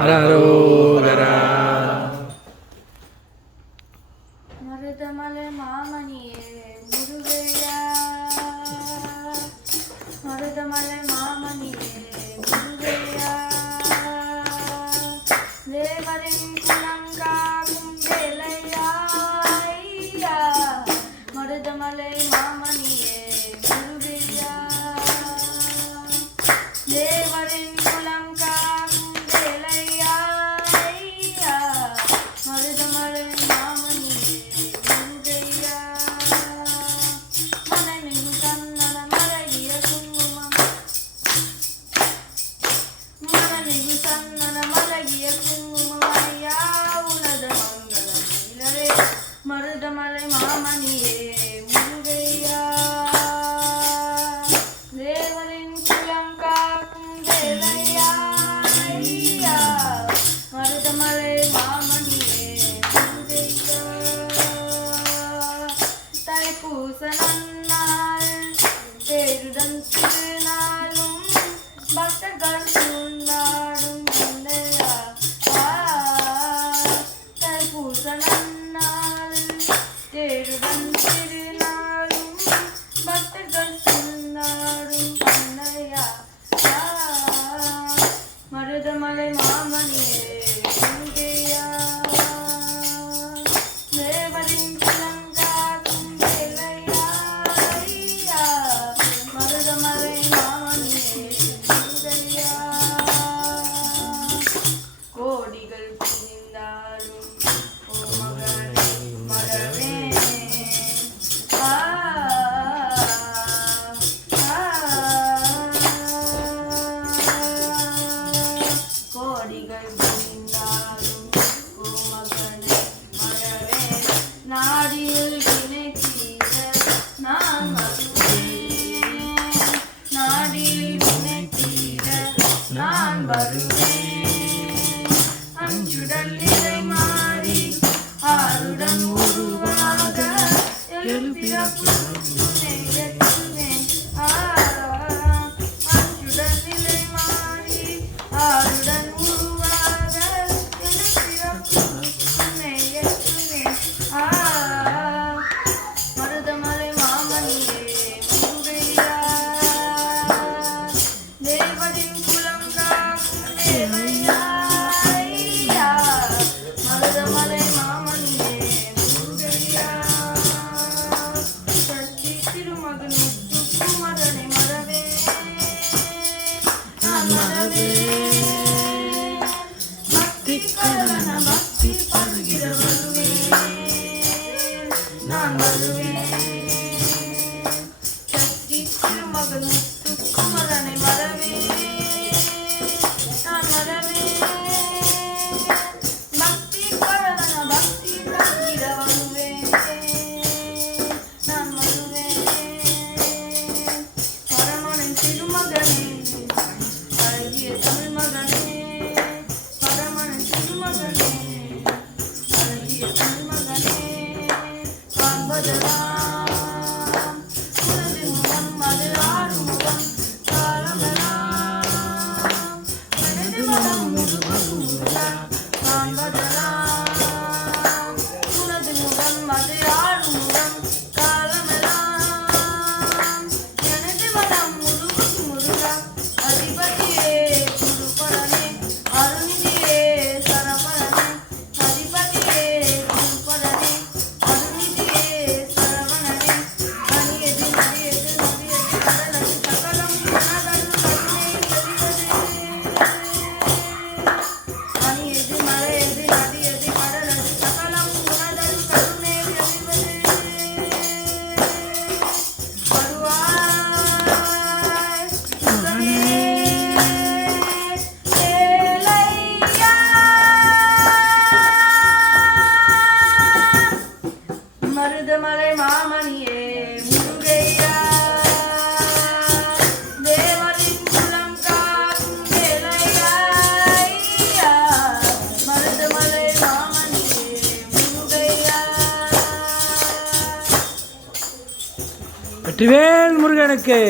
ஹரோகரா. மருதமலை மாமணியே முருகையா, மருதமலை மாமணியே முருகையா, தேவரின் குலங்காகும் வேலையா, மருதமலை மாமணியே முருகையா, தேவரின் குலங்காகும் வேலையா, மருதமலை மாமணியே முருகையா, மனமிகு கண்ணன மலகிய குங்குமம், மனமிகு கண்ணன மலகிய குங்குமம் ஐயா உனத மங்களம் மயிலரே, மருதமலை மாமணியே முருகையா, தேவரின் குலம் காக்கும் வேலையா, மருதமலை மாமணியே முருகையா, தைப்பூச நன்னாள் தேருடன் திருநாளும் பக்தர்கள் கொண்டாடும் இல்லையா, தைப்பூச நன்னாள் தேருடன் திருநாளும் பக்தர்கள் கொண்டாடும் இல்லையா, மருதமலை மாமணியே முருகையா, தேவரின் குலங்காக்கும் வேலையா, மருதமலை மாமணியே முருகையா, கோடிகள் குனிந்தாலும் ஓ மகனே மறவே, கோடிகள் குனிந்தாலும் ஓ மகனே மறவே, நாடியில் வினை தீர நான் வருவேன், நாடியில் வினை தீர நான் வருவேன், அஞ்சுடல் நிலை மாறி ஆருடன் உருவாக எழுப்பிறப்புவேன், அஞ்சுடல் நிலை மாறி ஆருடன் உருவாக எழுப்பிறப்புவேன், மருதமலை மாமணியே முருகையா, தேவரின் குலம் காக்கும் வேலையா, மருதமலை மாமணியே முருகையா, சக்தி திருமகன் முத்துக்குமரனை மறவே, நான் மறவே, பக்தி கடன பக்தி பருகிற வருவேன், நான் வருவேன், சக்தி திருமகன் முத்துக்குமரனை மறவே, நான் மறவே, பக்தி கடன பக்தி பருகிற வருவேன், நான் வருவேன், பரமனின் திருமகனே அழகிய தமிழ் மகனே, பரமனின் திருமகனே அழகிய தமிழ் மகனே, காண்பதெல்லாம் உனது முகம் அது ஆறுமுகம், காலமெல்லாம் எனது மனம் முருகா, காண்பதெல்லாம் உனது முகம் அது ஆறுமுகம், காலமெல்லாம் எனது மனம் முருகா, அதிபதியே குருபரனே அருணிதியே சரவணனே, அதிபதியே குருபரனே அருணிதியே சரவணனே, அணியது நதியது நதியது கடலது சகலம் உனதரு கருணை எறிவது, அணியது மலையது நதியது கடலது சகலம் உனதரு கருணை எறிவது, வருவாய் முருகனே ஏலையா, மருதமலை மாமணியே முருகையா, தேவரின் குலம் காக்கும் வேலையா, மருதமலை மாமணியே முருகையா. வெற்றிவேல் முருகனுக்கு.